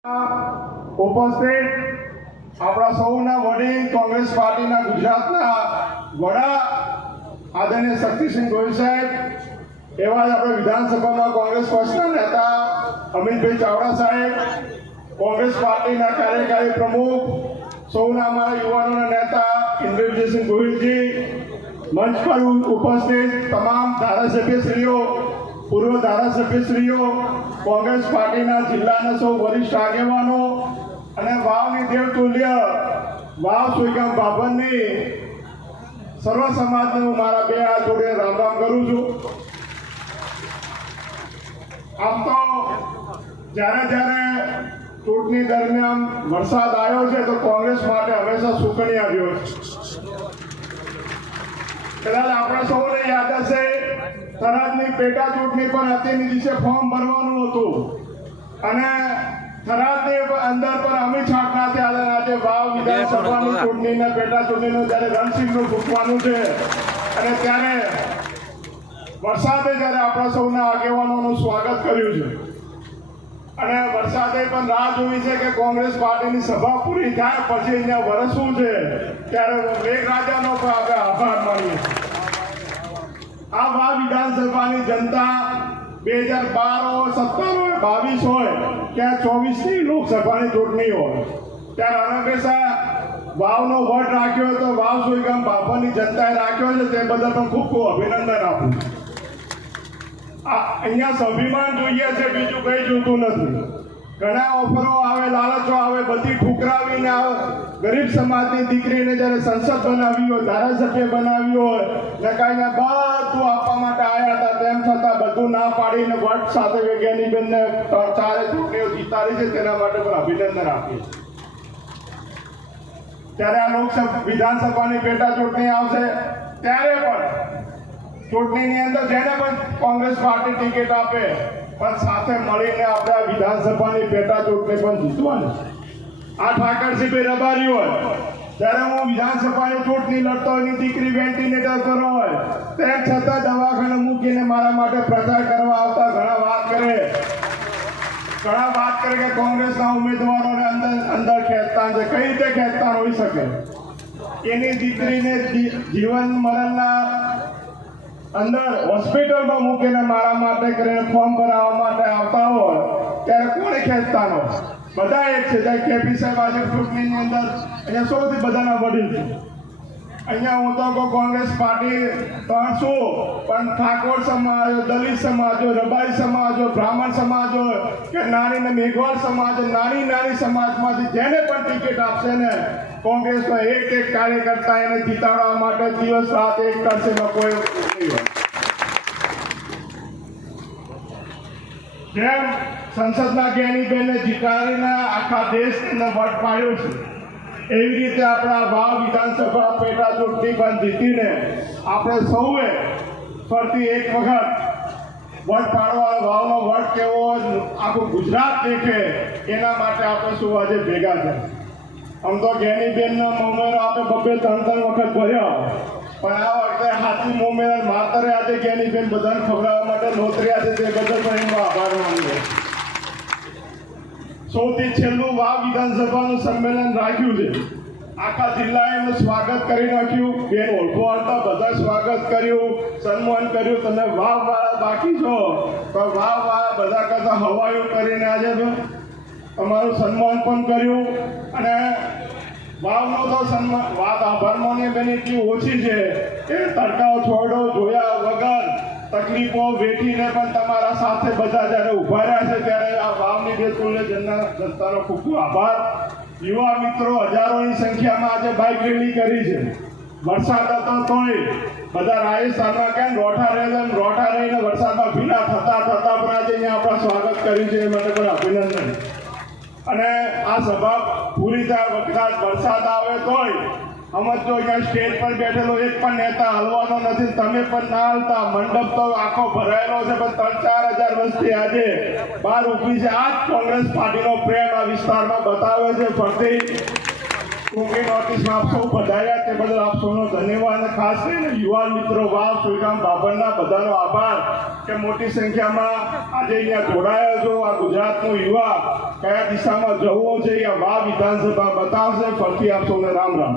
ઉપસ્થિત આપણા સૌના વડીલ કોંગ્રેસ પાર્ટીના ગુજરાતના વડા આદરણીય શક્તિસિંહ ગોહિલ સાહેબ, એવા જ આપણે વિધાનસભામાં કોંગ્રેસ પક્ષના નેતા અમિતભાઈ ચાવડા સાહેબ, કોંગ્રેસ પાર્ટીના કાર્યકારી પ્રમુખ, સૌના અમારા યુવાનોના નેતા ઇન્દ્રજીતસિંહ ગોહિલજી, મંચ પર ઉપસ્થિત તમામ ધારાસભ્યશ્રીઓ, પૂર્વ ધારાસભ્યશ્રીઓ, કોંગ્રેસ પાર્ટીના જિલ્લાના સૌ વરિષ્ઠ આગેવાનો અને વાવની દેવતુલ્ય વાવ સુઈગામ બાબરની સર્વ સમાજને હું મારા બે હાથ જોડે રામ રામ કરું છું. આમ તો જ્યારે ચૂંટણી દરમિયાન વરસાદ આવ્યો છે તો કોંગ્રેસ માટે હંમેશા સુકણી આવ્યો છે. કદાચ આપણે સૌને યાદ હશે, થરાદની પેટા ચૂંટણી પણ અત્યારની દિવસે ફોર્મ ભરવાનું હતું અને થરાદની અંદર પણ અમિત શાહના ત્યારે આજે વાવ વિધાનસભાની ચૂંટણીના પેટા ચૂંટણીનું જ્યારે રણસિંહનું ફૂંકવાનું છે અને ત્યારે વરસાદે જ્યારે આપણા સૌના આગેવાનોનું સ્વાગત કર્યું છે અને વરસાદે પણ રાહ જોઈ છે કે કોંગ્રેસ પાર્ટીની સભા પૂરી થાય પછી અહીંયા વરસવું છે, ત્યારે મેઘરાજાનો પણ આપણે આભાર માનીએ છીએ. આ વાવ વિધાનસભાની જનતા 2012 હોય, 17 હોય, 22 હોય કે 24ની લોકસભાની ચૂંટણી હોય, ત્યારે હંમેશા વાવનો વટ રાખ્યો તો વાવ સુઈગામ બાબરની જનતાએ રાખ્યો છે, તે બદલ પણ ખૂબ ખૂબ અભિનંદન આપું. અહીંયા સ્વાભિમાન જોઈએ છે, બીજું કંઈ જોતું નથી. ઘણા ઓફરો આવે, લાલચો આવે, બધી ઠુકરાવીને ગરીબ સમાજની દીકરીને જ્યારે સંસદ બનાવી હોય, ધારાસભ્ય બનાવી હોય ને કાંઈ બધું આપવા માટે આવ્યા હતા, તેમ છતાં બધું ના પાડીને વટ સાથે વૈજ્ઞાનિકબેનને 4 ચૂંટણીઓ જીતાડી છે, તેના માટે પણ અભિનંદન આપીએ. ત્યારે આ લોકસભા વિધાનસભાની પેટા ચૂંટણી આવશે ત્યારે પણ ચૂંટણીની અંદર જેને પણ કોંગ્રેસ પાર્ટી ટિકિટ આપે પણ સાથે મળીને આપણે આ વિધાનસભાની પેટા ચૂંટણી પણ જીતવાની. આ ઠાકરસિંહભાઈ રબારી હોય ત્યારે હું વિધાનસભાની ચૂંટણી લડતો એની દીકરી વેન્ટિલેટર પર હોય, તેમ છતાં દવાખાને મૂકીને મારા માટે પ્રચાર કરવા આવતા ઘણા વાત કરે કે કોંગ્રેસના ઉમેદવારોને અંદર ખેંચતા છે. કઈ રીતે ખેંચતા હોઈ શકે? એની દીકરીને જીવન મરણના અંદર હોસ્પિટલમાં મૂકીને મારા માટે કરીને ફોર્મ ભરાવવા માટે આવતા હોય ત્યારે કોને ખેંચતા હોય? બધા એક છે. કેપી સાહેબ આજે ચૂંટણીની અંદર અહીંયા સૌથી બધાના વડીલ છે. અહીંયા હું તો કહું કોંગ્રેસ પાર્ટી પણ શું, પણ ઠાકોર સમાજ હોય, દલિત સમાજ હોય, રબારી સમાજ હોય, બ્રાહ્મણ સમાજ હોય કે નાની ને મેઘવાળ સમાજ હોય, નાની સમાજમાંથી જેને પણ ટિકિટ આપશે ને કોંગ્રેસનો એક કાર્યકર્તા એને જીતાડવા માટે દિવસ રાત એક કરશે, એમાં કોઈ નહીં હોય. જેમ સંસદના જ્ઞાનીબેનને જીતાડીને આખા દેશને વટ પાડ્યો છે, એવી રીતે આપણા વાવ વિધાનસભા પેટા ચૂંટણી પણ જીતીને આપણે સૌએ ફરતી એક વખત વટ પાડવા, વાવનો વટ કેવો આખું ગુજરાત દેખે એના માટે આપણે શું આજે ભેગા છે. આમ તો જ્ઞાનીબેનનો મોમેરો આપણે 2-3 વખત ભર્યો, પણ આ વખતે હાથી મોમેરા માતરે આજે જ્ઞાનીબેન બધાને ખવડાવવા માટે નોતર્યા છે, તે બદલ પણ એમનો આભાર માનીએ. સૌથી છેલ્લું વાવ વિધાનસભાનું સંમેલન રાખ્યું છે. આખા જિલ્લાએ એમનું સ્વાગત કરી નાખ્યું. બેન ઓળખો આવતા બધા સ્વાગત કર્યું, સન્માન કર્યું. તમે વાવ વાળા બાકી છો તો વાવ વાળા બધા કરતા હવાયું કરીને આજે તમારું સન્માન પણ કર્યું. અને વાવનો તો સન્માન વાત આભારમાંની બેન એટલી ઓછી છે કે તડકાઓ છોડો જોયા વગર તકલીફો વેઠીને પણ તમારા સાથે બધા જ્યારે ઉભા રહ્યા છે, ત્યારે આ વાવની દેવતુલ્ય જનતાનો ખૂબ ખૂબ આભાર. યુવા મિત્રો હજારોની સંખ્યામાં આજે બાઇક રેલી કરી છે. વરસાદ હતો તોય બધા રાજસ્થાનમાં કેમ રોઠા રહીને વરસાદમાં ભીના થતા પણ આજે અહીંયા આપણા સ્વાગત કર્યું છે, એ માટે પણ અભિનંદન. અને આ સભા પૂરી થાય વખત વરસાદ આવે તોય સમજો અહીંયા સ્ટેજ પર બેઠેલો એક પણ નેતા હલવાનો નથી. તમે પણ ના હાલતા. મંડપ તો આખો ભરાયેલો છે, પણ 3-4 હજાર વસ્તી આજે બહાર ઊભી છે. આ જ કોંગ્રેસ પાર્ટીનો પ્રેમ આ વિસ્તારમાં બતાવે છે. ફરતી કોંકણી નોટિસમાં આપ સૌ પધાર્યા તે બદલ આપ સૌનો ધન્યવાદ અને ખાસ કરીને યુવાન મિત્રો વાવ સુઈગામ બાબરના બધાનો આભાર કે મોટી સંખ્યામાં આજે અહીંયા જોડાયા છો. આ ગુજરાતનો યુવા કયા દિશામાં જવું છે આ વાવ વિધાનસભા બતાવશે. ફરીથી આપ સૌને રામ રામ.